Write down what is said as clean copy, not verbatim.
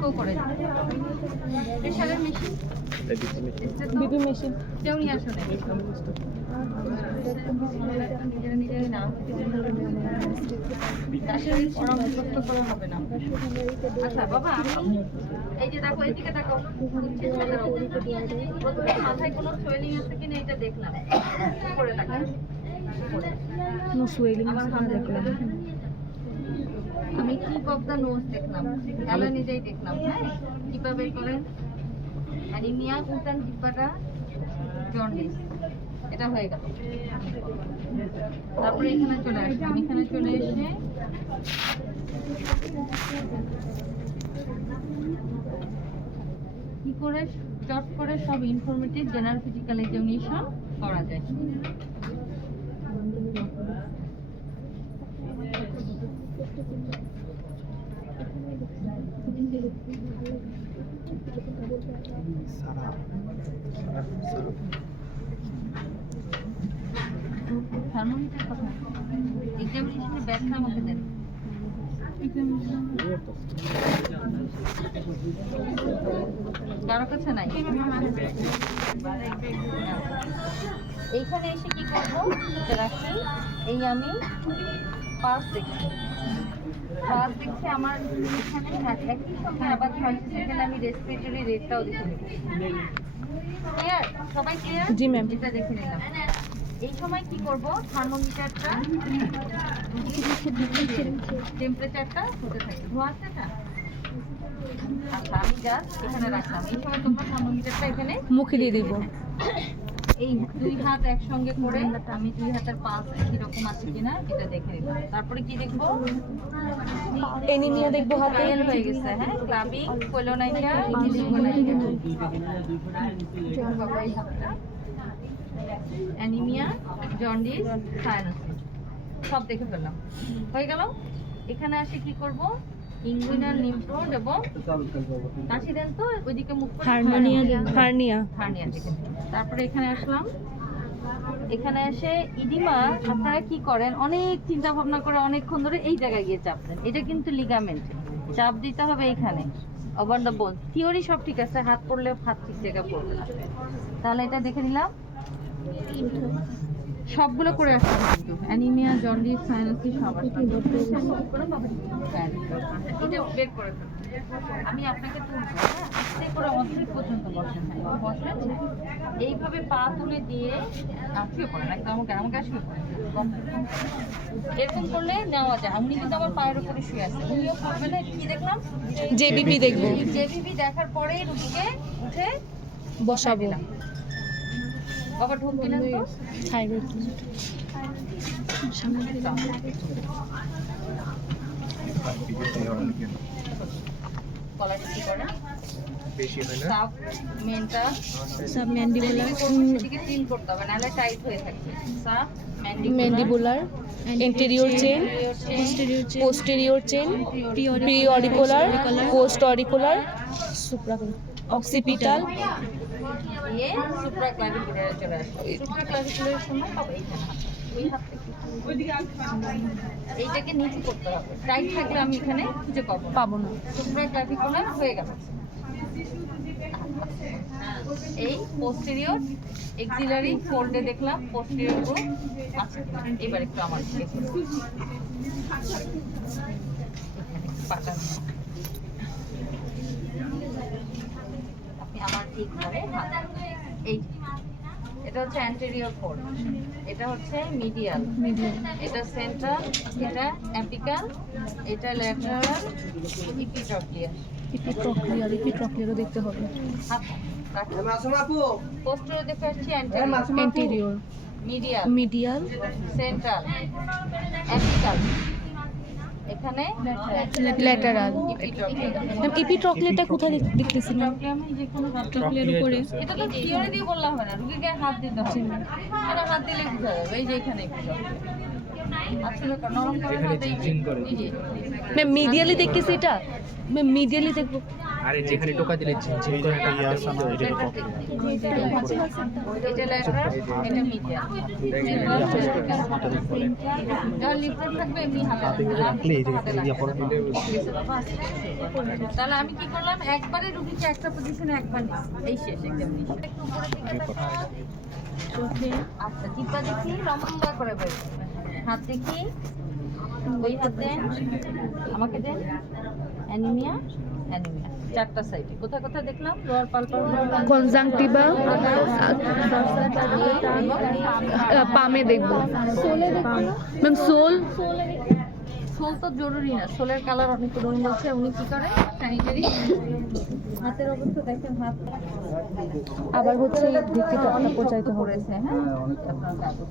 Eco করে প্রেশারের machine, BP machine কেউ নিয়ে আসো না, নিজেরা না আসলে পরামর্শ করা হবে না। আচ্ছা বাবা, আমি এই যে দেখো এদিকে দেখো, প্রথমে মাথায় কোনো সোয়েলিং আছে কিনা এটা দেখলাম, করে দেখেন নো সুয়েলিং আমার হাত দেখলাম, আমি কি অফ দ্য নোজ দেখলাম, তাহলে নিজেই দেখলাম। হ্যাঁ, কিভাবে করেন অ্যানিমিয়া, উল্টান ডিব্বাটা জন্ডিস, এটা হয়ে গেল। তারপরে এখানে চলে আসলাম, এখানে চলে এসে কি করে চট করে সব ইনফরমেটিভ জেনারেল ফিজিক্যাল এক্সামিনেশন করা যায়। থার্মোমিটার কথা এক্সামিনেশনের ব্যাখ্যা আমাকে দেন। কারো কাছে নাই। এইখানে এসে কি করবো রাখি, এই আমি পাস দেখছি, পাস দেখছি আমার এখানে একই সঙ্গে আবার 6 সেকেন্ড আমি রেসপিরেটরি রেটটাও দেখে নিব। ক্লিয়ার? সবাই ক্লিয়ার? জি ম্যাম। এটা দেখে নিলাম। এই সময় কি করব, থার্মোমিটারটা টেম্পারেচারটা হতে থাকে, ধোয়া আছে না? আচ্ছা, আমি জাস্ট এখানে রাখলাম। এই সময় তোমরা থার্মোমিটারটা এখানে মুখে দিয়ে দিব। এই দুই হাত একসঙ্গে করে আমি দুই হাতের পাঁচ একই রকম আছে কিনা এটা দেখে নিলাম। তারপরে কি দেখবো, এনিমিয়া দেখবো হাতে ফেল হয়ে গেছে। হ্যাঁ, ক্লাবিং, কোলোনাইকা, অ্যানিমিয়া, জন্ডিস, সাইনাসিস সব দেখে ফেললাম, হয়ে গেল। এখানে আসে কি করব, ইনগুইনাল লিম্ফ নোড এবং কাশি দেন তো ওইদিকে মুখ করে হার্নিয়া দেখে। তারপরে এখানে আসলাম, এখানে এসে ইডিমা আপনারা কি করেন, অনেক চিন্তা ভাবনা করে অনেকক্ষণ ধরে এই জায়গায় গিয়ে চাপ দেন। এটা কিন্তু লিগামেন্ট, চাপ দিতে হবে এখানে ওভার দ্য বোন। থিওরি সব ঠিক আছে, হাত পড়লেও হাত ঠিক জায়গা পড়বে না। তাহলে এটা দেখে নিলাম, সবগুলো করে আসলাম কিন্তু অ্যানিমিয়া, জন্ডিস, সাইনাসিস সব আসলাম। এটা বের করে ফেলুন। আমি আপনাকে তুলবো, হ্যাঁ, আস্তে করে অর্ধেক পর্যন্ত বসেন। হ্যাঁ বসেন, এইভাবে পা তুলে দিয়ে শুয়ে পড়েন, একদম আমাকে শুয়ে পড়েন। এরকম করলে নেওয়া যায়। উনি কিন্তু আমার পায়ের উপরে শুয়ে আছে, উনিও করবে না। কি দেখলাম, জেবিপি দেখবো, জেবিপি দেখার পরেই রুগীকে উঠে বসাবো। বাবা ঢুক দিলেন তো, থাইরয়েড কলারটা কি করে, বেশি হয় না, সাবম্যান্ডিবুলার, এদিকে সিল করতে হবে, নাহলে টাইট হয়ে থাকবে। Mandibular, anterior chain, posterior chain, pre auricular, post auricular, occipital, দিয়ে সুপ্রাক্লাভিকুলারে চলে আসবে। সুপ্রাক্লাভিকুলারের সময় পাবো এইখানে ওই হাত থেকে এইটাকে নিচু করতে হবে, টাইট থাকলে আমি এখানে খুঁজে পাবো না। সুপ্রাক্লাভিকুলার হয়ে গেল। এই পোস্টেরিয়র এক্সিলারি ফোল্ডে দেখলাম পোস্টেরিয়র গ্রুপ আছে। এবার একটু আমার দিকে পাটা আপনি আমার ঠিক ধরে হাত, এই এটা হচ্ছে অ্যান্টেরিয়র ফোল্ড, এটা হচ্ছে মিডিয়াল, এটা সেন্ট্রাল, এটা অ্যাপিকাল, এটা ল্যাটারাল, ইপিট্রক্লিয়ারও দেখতে হবে। পোস্টেরিয়র দেখে আসছি অ্যান্টেরিয়র, মিডিয়াল, সেন্ট্রাল, অ্যাপিকাল, এখানে ল্যাটারাল। ইপিট্রক্লিয়ারটা কোথায় দেখতেছিলাম? ট্রক্লিয়ারের উপরে। এটা তো থিওরি দিয়ে বললাম হয় না, রুগীকে হাত দিতে হবে, এটা হাত দিলে বুঝা যাবে। এই যে এখানে মিডিয়ালি দেখতেছি, এটা মিডিয়ালি দেখবো। আরে যেখানে টোকা দিলে ঝিমঝিম করে একটা হাতের মধ্যে ওই এটা লেটার, এটা মিডিয়াম। লিফট থাকবে এমনি হাতে তাহলে আমি কি করলাম, একবারে রুগীকে একটা পজিশনে একবার নিই, এই শেষ একদম নিই। একটু উপরে দিকে চোখে আচ্ছা জিব্বা দেখি লম্বা করে বের করবেন। হাত দেখি, ওই হাত দেন, আমাকে দেন। অ্যানিমিয়া, অ্যানিমিয়া চারটা সাইডে। কোথায় কোথায় দেখলাম? লোয়ার পালপার, কনজাংটিভা, পামে দেখবো। ম্যাম সোল, সোল তো জরুরি না, সোলের কালার অনেক রঙ বলছে। উনি কি করে স্যানিটারি হাতের অবস্থা দেখেন, হাত আবার হচ্ছে ভিত্তিটা পর্যায়িত করেছে। হ্যাঁ আপনার কাগজ